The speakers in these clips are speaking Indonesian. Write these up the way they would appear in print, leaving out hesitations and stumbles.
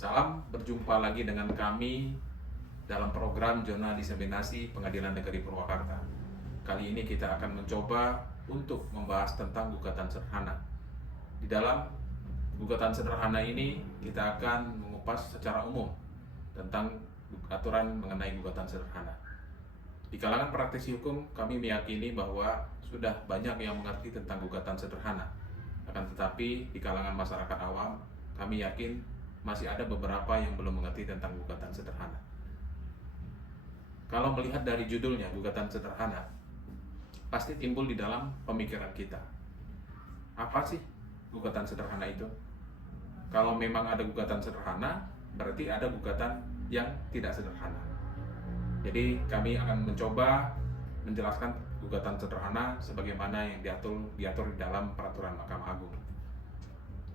Salam, berjumpa lagi dengan kami dalam program Zona Diseminasi Pengadilan Negeri Purwakarta. Kali ini kita akan mencoba untuk membahas tentang gugatan sederhana. Di dalam gugatan sederhana ini kita akan mengupas secara umum tentang aturan mengenai gugatan sederhana. Di kalangan praktisi hukum, kami meyakini bahwa sudah banyak yang mengerti tentang gugatan sederhana. Akan tetapi, di kalangan masyarakat awam, kami yakin masih ada beberapa yang belum mengerti tentang gugatan sederhana. Kalau melihat dari judulnya, gugatan sederhana, pasti timbul di dalam pemikiran kita. Apa sih gugatan sederhana itu? Kalau memang ada gugatan sederhana, berarti ada gugatan yang tidak sederhana. Jadi kami akan mencoba menjelaskan gugatan sederhana sebagaimana yang diatur di dalam peraturan Mahkamah Agung.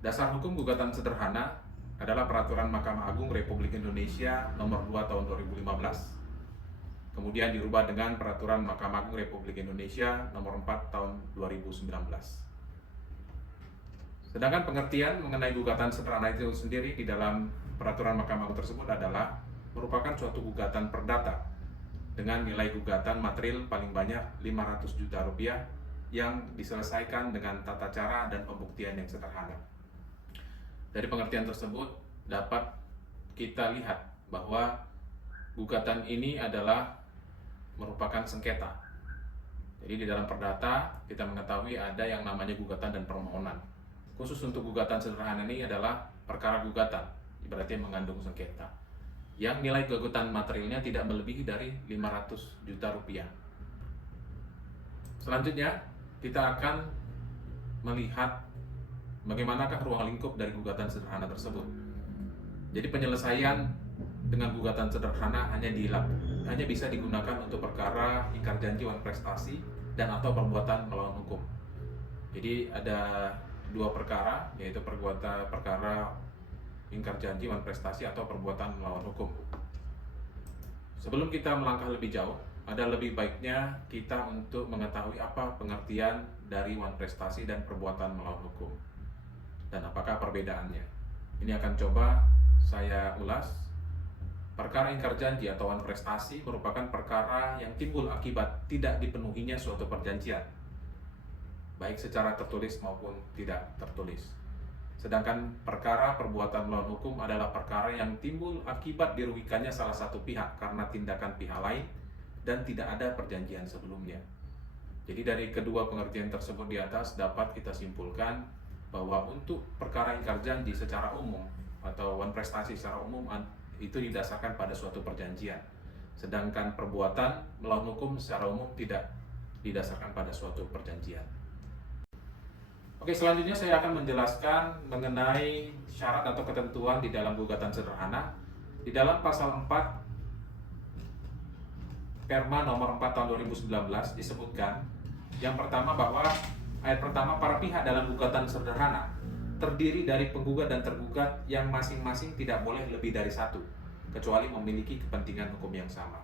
Dasar hukum gugatan sederhana adalah Peraturan Mahkamah Agung Republik Indonesia Nomor 2 Tahun 2015. Kemudian dirubah dengan Peraturan Mahkamah Agung Republik Indonesia Nomor 4 Tahun 2019. Sedangkan pengertian mengenai gugatan sederhana itu sendiri di dalam Peraturan Mahkamah Agung tersebut adalah merupakan suatu gugatan perdata dengan nilai gugatan material paling banyak 500 juta rupiah yang diselesaikan dengan tata cara dan pembuktian yang sederhana. Dari pengertian tersebut dapat kita lihat bahwa gugatan ini adalah merupakan sengketa. Jadi di dalam perdata kita mengetahui ada yang namanya gugatan dan permohonan. Khusus untuk gugatan sederhana ini adalah perkara gugatan, berarti mengandung sengketa, yang nilai gugatan materialnya tidak melebihi dari 500 juta rupiah. Selanjutnya kita akan melihat bagaimanakah ruang lingkup dari gugatan sederhana tersebut. Jadi penyelesaian dengan gugatan sederhana hanya bisa digunakan untuk perkara ingkar janji wan prestasi dan atau perbuatan melawan hukum. Jadi ada dua perkara, yaitu perkara ingkar janji wan prestasi atau perbuatan melawan hukum. Sebelum kita melangkah lebih jauh, ada lebih baiknya kita untuk mengetahui apa pengertian dari wan prestasi dan perbuatan melawan hukum dan apakah perbedaannya. Ini akan coba saya ulas. Perkara ingkar janji atau wan prestasi merupakan perkara yang timbul akibat tidak dipenuhinya suatu perjanjian, baik secara tertulis maupun tidak tertulis. Sedangkan perkara perbuatan melawan hukum adalah perkara yang timbul akibat dirugikannya salah satu pihak karena tindakan pihak lain dan tidak ada perjanjian sebelumnya. Jadi dari kedua pengertian tersebut di atas dapat kita simpulkan bahwa untuk perkara ingkar janji secara umum atau wan prestasi secara umum itu didasarkan pada suatu perjanjian. Sedangkan perbuatan melawan hukum secara umum tidak didasarkan pada suatu perjanjian. Oke, selanjutnya saya akan menjelaskan mengenai syarat atau ketentuan di dalam gugatan sederhana. Di dalam pasal 4 Perma nomor 4 tahun 2019 disebutkan yang pertama bahwa ayat pertama, para pihak dalam gugatan sederhana terdiri dari penggugat dan tergugat yang masing-masing tidak boleh lebih dari satu, kecuali memiliki kepentingan hukum yang sama.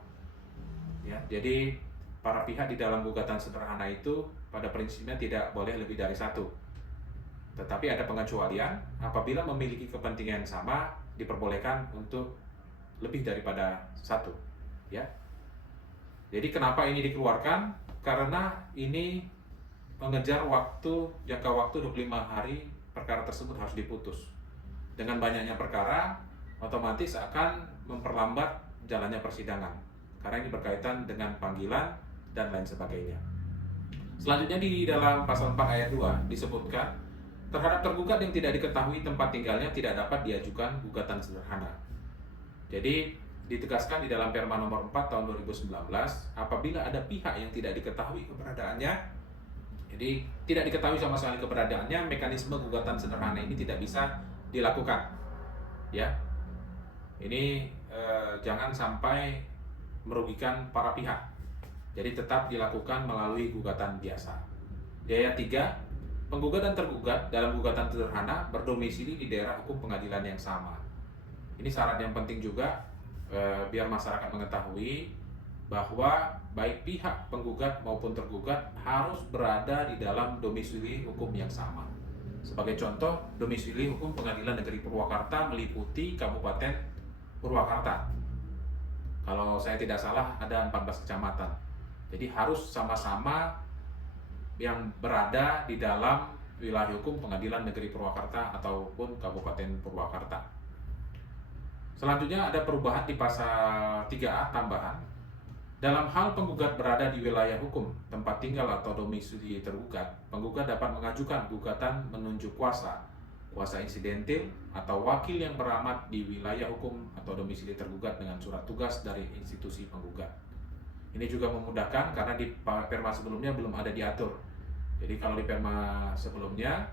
Ya, jadi para pihak di dalam gugatan sederhana itu pada prinsipnya tidak boleh lebih dari satu. Tetapi ada pengecualian, apabila memiliki kepentingan yang sama diperbolehkan untuk lebih daripada satu. Ya. Jadi kenapa ini dikeluarkan? Karena ini mengejar jangka waktu 25 hari perkara tersebut harus diputus. Dengan banyaknya perkara, otomatis akan memperlambat jalannya persidangan, karena ini berkaitan dengan panggilan dan lain sebagainya. Selanjutnya di dalam pasal 4 ayat 2 disebutkan, terhadap tergugat yang tidak diketahui tempat tinggalnya tidak dapat diajukan gugatan sederhana. Jadi ditegaskan di dalam Perma nomor 4 tahun 2019, apabila ada pihak yang tidak diketahui keberadaannya, jadi tidak diketahui sama sekali keberadaannya, mekanisme gugatan sederhana ini tidak bisa dilakukan. Ya, ini jangan sampai merugikan para pihak. Jadi tetap dilakukan melalui gugatan biasa. Di ayat 3, penggugat dan tergugat dalam gugatan sederhana berdomisili di daerah hukum pengadilan yang sama. Ini syarat yang penting juga biar masyarakat mengetahui bahwa baik pihak penggugat maupun tergugat harus berada di dalam domisili hukum yang sama. Sebagai contoh, domisili hukum Pengadilan Negeri Purwakarta meliputi Kabupaten Purwakarta. Kalau saya tidak salah ada 14 kecamatan. Jadi harus sama-sama yang berada di dalam wilayah hukum Pengadilan Negeri Purwakarta ataupun Kabupaten Purwakarta. Selanjutnya ada perubahan di pasal 3A tambahan. Dalam hal penggugat berada di wilayah hukum tempat tinggal atau domisili tergugat, penggugat dapat mengajukan gugatan menunjuk kuasa, kuasa insidentil atau wakil yang beramat di wilayah hukum atau domisili tergugat dengan surat tugas dari institusi penggugat. Ini juga memudahkan karena di perma sebelumnya belum ada diatur. Jadi kalau di perma sebelumnya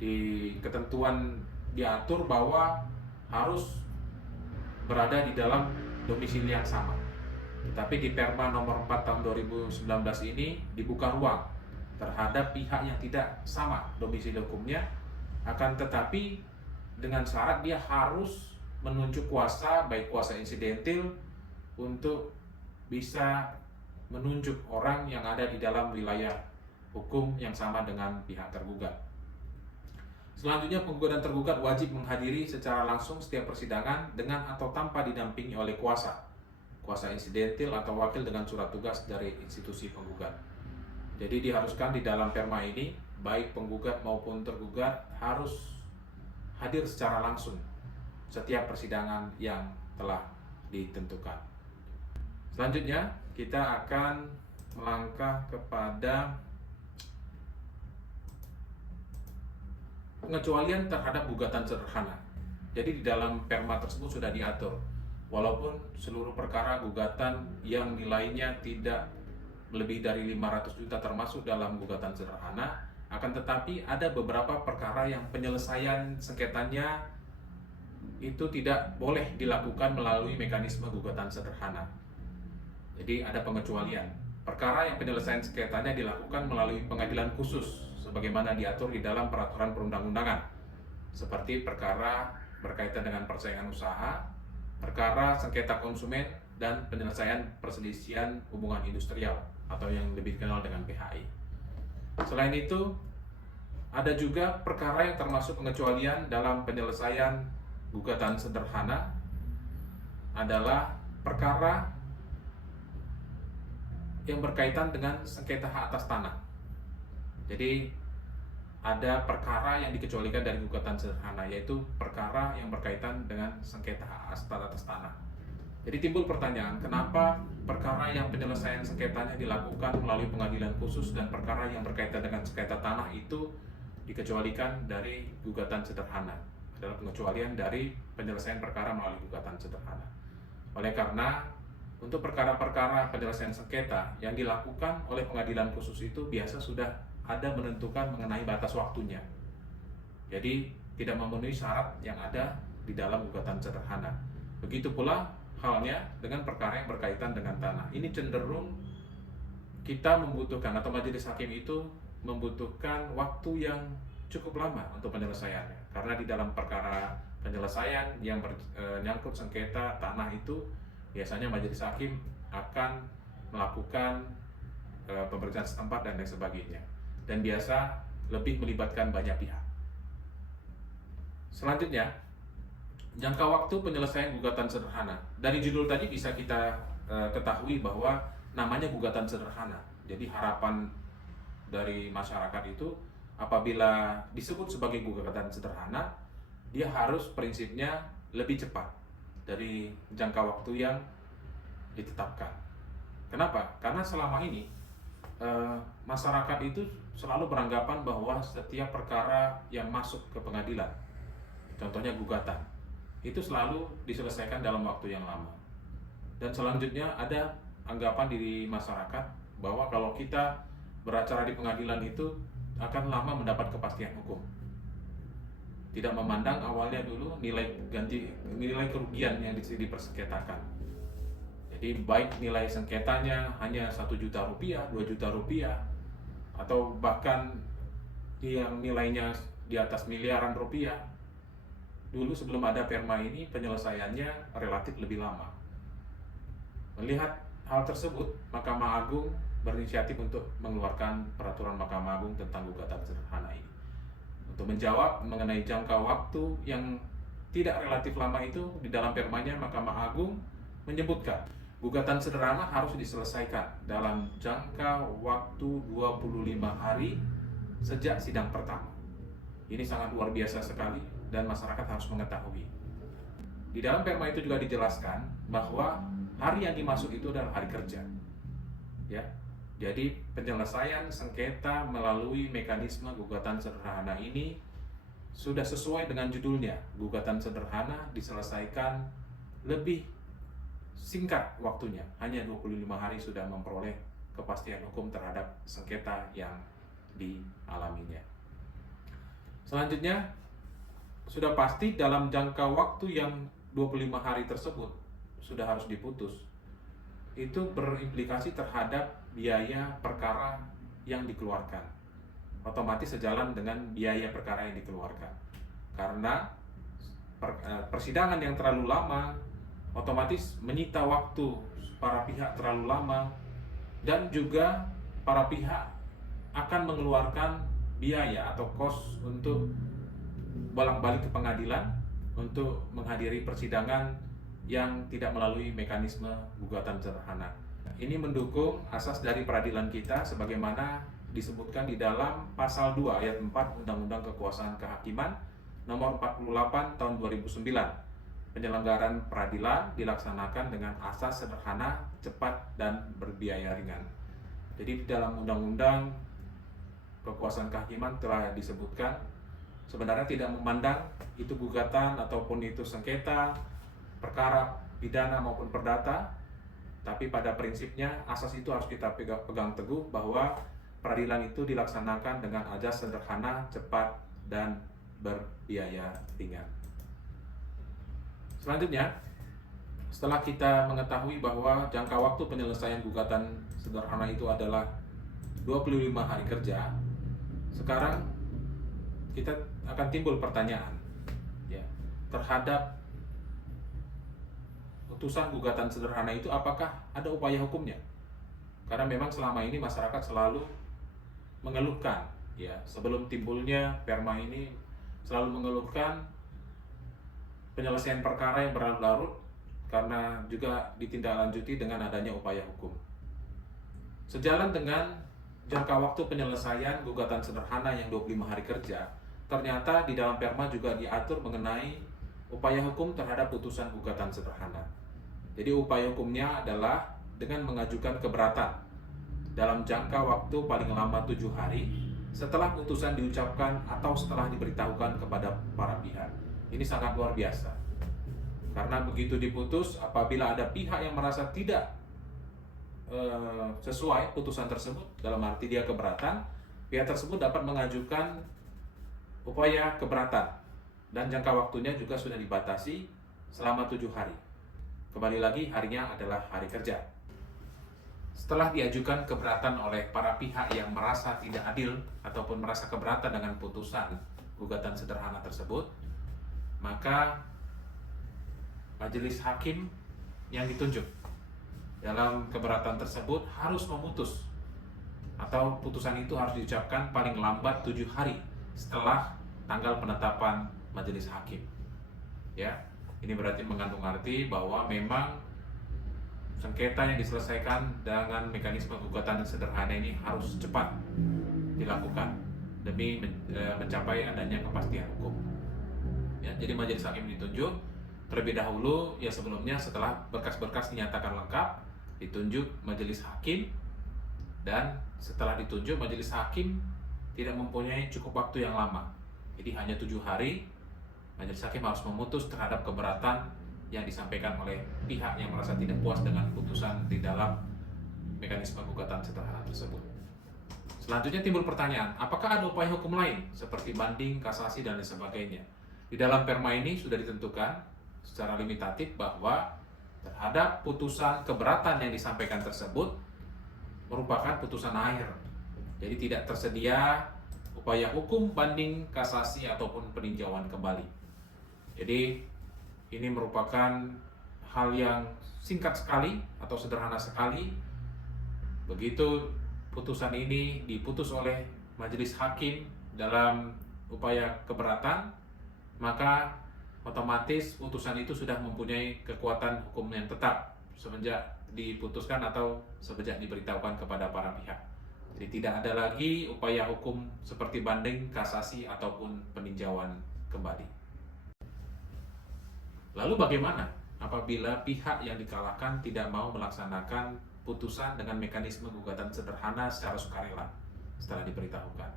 di ketentuan diatur bahwa harus berada di dalam domisili yang sama. Tetapi di Perma nomor 4 tahun 2019 ini dibuka ruang terhadap pihak yang tidak sama domisili hukumnya, akan tetapi dengan syarat dia harus menunjuk kuasa, baik kuasa insidentil, untuk bisa menunjuk orang yang ada di dalam wilayah hukum yang sama dengan pihak tergugat. Selanjutnya, penggugat dan tergugat wajib menghadiri secara langsung setiap persidangan dengan atau tanpa didampingi oleh kuasa insidentil atau wakil dengan surat tugas dari institusi penggugat. Jadi diharuskan di dalam perma ini baik penggugat maupun tergugat harus hadir secara langsung setiap persidangan yang telah ditentukan. Selanjutnya kita akan melangkah kepada pengecualian terhadap gugatan sederhana. Jadi di dalam perma tersebut sudah diatur, walaupun seluruh perkara gugatan yang nilainya tidak lebih dari 500 juta termasuk dalam gugatan sederhana, akan tetapi ada beberapa perkara yang penyelesaian sengketanya itu tidak boleh dilakukan melalui mekanisme gugatan sederhana. Jadi ada pengecualian. Perkara yang penyelesaian sengketanya dilakukan melalui pengadilan khusus sebagaimana diatur di dalam peraturan perundang-undangan, seperti perkara berkaitan dengan persaingan usaha, perkara sengketa konsumen, dan penyelesaian perselisihan hubungan industrial atau yang lebih dikenal dengan PHI. Selain itu, ada juga perkara yang termasuk pengecualian dalam penyelesaian gugatan sederhana adalah perkara yang berkaitan dengan sengketa hak atas tanah. Jadi ada perkara yang dikecualikan dari gugatan sederhana, yaitu perkara yang berkaitan dengan sengketa hak atas tanah. Jadi timbul pertanyaan, kenapa perkara yang penyelesaian sengketanya dilakukan melalui pengadilan khusus dan perkara yang berkaitan dengan sengketa tanah itu dikecualikan dari gugatan sederhana? Adalah pengecualian dari penyelesaian perkara melalui gugatan sederhana. Oleh karena untuk perkara-perkara penyelesaian sengketa yang dilakukan oleh pengadilan khusus itu biasa sudah ada menentukan mengenai batas waktunya. Jadi tidak memenuhi syarat yang ada di dalam gugatan sederhana. Begitu pula halnya dengan perkara yang berkaitan dengan tanah. Ini cenderung kita membutuhkan atau majelis hakim itu membutuhkan waktu yang cukup lama untuk penyelesaiannya. Karena di dalam perkara penyelesaian yang menyangkut sengketa tanah itu biasanya majelis hakim akan melakukan pemeriksaan setempat dan lain sebagainya. Dan biasa lebih melibatkan banyak pihak. Selanjutnya, jangka waktu penyelesaian gugatan sederhana. Dari judul tadi bisa kita ketahui bahwa namanya gugatan sederhana. Jadi harapan dari masyarakat itu apabila disebut sebagai gugatan sederhana, dia harus prinsipnya lebih cepat dari jangka waktu yang ditetapkan. Kenapa? Karena selama ini masyarakat itu selalu beranggapan bahwa setiap perkara yang masuk ke pengadilan, contohnya gugatan, itu selalu diselesaikan dalam waktu yang lama. Dan selanjutnya ada anggapan di masyarakat bahwa kalau kita beracara di pengadilan itu akan lama mendapat kepastian hukum. Tidak memandang awalnya dulu nilai kerugian yang dipersengketakan. Jadi baik nilai sengketanya hanya 1 juta rupiah, 2 juta rupiah, atau bahkan yang nilainya di atas miliaran rupiah. Dulu sebelum ada perma ini penyelesaiannya relatif lebih lama. Melihat hal tersebut, Mahkamah Agung berinisiatif untuk mengeluarkan peraturan Mahkamah Agung tentang gugatan sederhana ini. Untuk menjawab mengenai jangka waktu yang tidak relatif lama itu, di dalam permanya Mahkamah Agung menyebutkan gugatan sederhana harus diselesaikan dalam jangka waktu 25 hari sejak sidang pertama. Ini sangat luar biasa sekali dan masyarakat harus mengetahui. Di dalam perma itu juga dijelaskan bahwa hari yang dimaksud itu adalah hari kerja. Ya. Jadi penyelesaian sengketa melalui mekanisme gugatan sederhana ini sudah sesuai dengan judulnya. Gugatan sederhana diselesaikan lebih singkat waktunya, hanya 25 hari sudah memperoleh kepastian hukum terhadap sengketa yang dialaminya. Selanjutnya, sudah pasti dalam jangka waktu yang 25 hari tersebut sudah harus diputus. Itu berimplikasi terhadap biaya perkara yang dikeluarkan. Otomatis sejalan dengan biaya perkara yang dikeluarkan. Karena persidangan yang terlalu lama otomatis menyita waktu para pihak terlalu lama, dan juga para pihak akan mengeluarkan biaya atau kos untuk bolak-balik ke pengadilan untuk menghadiri persidangan yang tidak melalui mekanisme gugatan sederhana. Ini mendukung asas dari peradilan kita sebagaimana disebutkan di dalam pasal 2 ayat 4 Undang-Undang Kekuasaan Kehakiman nomor 48 tahun 2009. Penyelenggaraan peradilan dilaksanakan dengan asas sederhana, cepat, dan berbiaya ringan. Jadi di dalam Undang-Undang Kekuasaan Kehakiman telah disebutkan sebenarnya tidak memandang itu gugatan ataupun itu sengketa, perkara pidana maupun perdata, tapi pada prinsipnya asas itu harus kita pegang teguh bahwa peradilan itu dilaksanakan dengan asas sederhana, cepat, dan berbiaya ringan. Selanjutnya, setelah kita mengetahui bahwa jangka waktu penyelesaian gugatan sederhana itu adalah 25 hari kerja, sekarang kita akan timbul pertanyaan ya, terhadap putusan gugatan sederhana itu apakah ada upaya hukumnya? Karena memang selama ini masyarakat selalu mengeluhkan ya, sebelum timbulnya perma ini selalu mengeluhkan penyelesaian perkara yang berlarut-larut karena juga ditindaklanjuti dengan adanya upaya hukum. Sejalan dengan jangka waktu penyelesaian gugatan sederhana yang 25 hari kerja, ternyata di dalam perma juga diatur mengenai upaya hukum terhadap putusan gugatan sederhana. Jadi upaya hukumnya adalah dengan mengajukan keberatan dalam jangka waktu paling lama 7 hari setelah putusan diucapkan atau setelah diberitahukan kepada para pihak. Ini sangat luar biasa. Karena begitu diputus, apabila ada pihak yang merasa tidak sesuai putusan tersebut, dalam arti dia keberatan, pihak tersebut dapat mengajukan upaya keberatan, dan jangka waktunya juga sudah dibatasi selama 7 hari. Kembali lagi, harinya adalah hari kerja. Setelah diajukan keberatan oleh para pihak yang merasa tidak adil ataupun merasa keberatan dengan putusan gugatan sederhana tersebut, maka majelis hakim yang ditunjuk dalam keberatan tersebut harus memutus, atau putusan itu harus diucapkan paling lambat 7 hari setelah tanggal penetapan majelis hakim. Ya, ini berarti mengandung arti bahwa memang sengketa yang diselesaikan dengan mekanisme gugatan sederhana ini harus cepat dilakukan demi mencapai adanya kepastian hukum. Ya, jadi majelis hakim ditunjuk terlebih dahulu ya, sebelumnya setelah berkas-berkas dinyatakan lengkap, ditunjuk majelis hakim, dan setelah ditunjuk majelis hakim tidak mempunyai cukup waktu yang lama. Jadi hanya 7 hari majelis hakim harus memutus terhadap keberatan yang disampaikan oleh pihak yang merasa tidak puas dengan putusan di dalam mekanisme gugatan sederhana tersebut. Selanjutnya timbul pertanyaan, apakah ada upaya hukum lain seperti banding, kasasi, dan lain sebagainya? Di dalam perma ini sudah ditentukan secara limitatif bahwa terhadap putusan keberatan yang disampaikan tersebut merupakan putusan akhir. Jadi tidak tersedia upaya hukum, banding, kasasi, ataupun peninjauan kembali. Jadi ini merupakan hal yang singkat sekali atau sederhana sekali. Begitu putusan ini diputus oleh majelis hakim dalam upaya keberatan, maka otomatis putusan itu sudah mempunyai kekuatan hukum yang tetap semenjak diputuskan atau semenjak diberitahukan kepada para pihak. Jadi tidak ada lagi upaya hukum seperti banding, kasasi, ataupun peninjauan kembali. Lalu bagaimana apabila pihak yang dikalahkan tidak mau melaksanakan putusan dengan mekanisme gugatan sederhana secara sukarela setelah diberitahukan?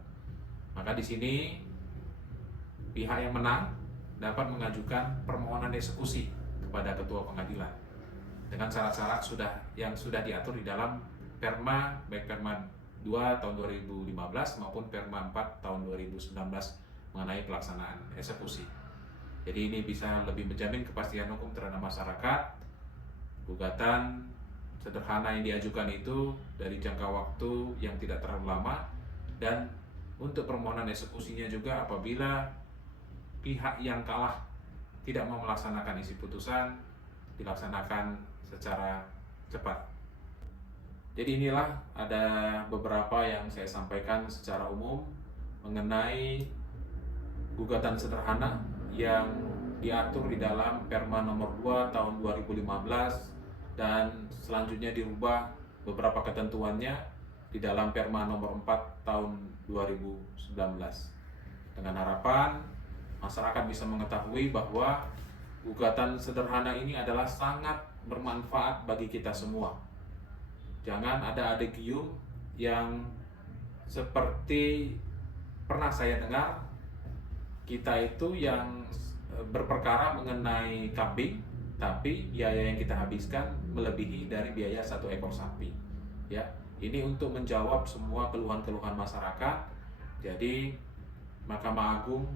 Maka di sini pihak yang menang dapat mengajukan permohonan eksekusi kepada ketua pengadilan dengan syarat-syarat yang sudah diatur di dalam Perma, baik Perma 2 tahun 2015 maupun Perma 4 tahun 2019 mengenai pelaksanaan eksekusi. Jadi ini bisa lebih menjamin kepastian hukum terhadap masyarakat. Gugatan sederhana yang diajukan itu dari jangka waktu yang tidak terlalu lama, dan untuk permohonan eksekusinya juga apabila pihak yang kalah tidak mau melaksanakan isi putusan, dilaksanakan secara cepat. Jadi inilah ada beberapa yang saya sampaikan secara umum mengenai gugatan sederhana yang diatur di dalam Perma nomor 2 tahun 2015 dan selanjutnya dirubah beberapa ketentuannya di dalam Perma nomor 4 tahun 2019. Dengan harapan masyarakat bisa mengetahui bahwa gugatan sederhana ini adalah sangat bermanfaat bagi kita semua. Jangan ada adegium yang seperti pernah saya dengar, kita itu yang berperkara mengenai kambing, tapi biaya yang kita habiskan melebihi dari biaya 1 ekor sapi. Ya, ini untuk menjawab semua keluhan-keluhan masyarakat. Jadi Mahkamah Agung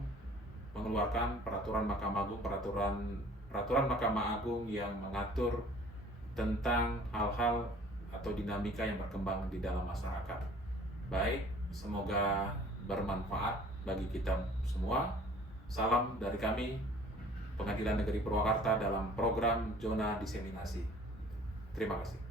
mengeluarkan peraturan Mahkamah Agung, peraturan Mahkamah Agung yang mengatur tentang hal-hal atau dinamika yang berkembang di dalam masyarakat. Baik, semoga bermanfaat bagi kita semua. Salam dari kami, Pengadilan Negeri Purwakarta dalam program Zona Diseminasi. Terima kasih.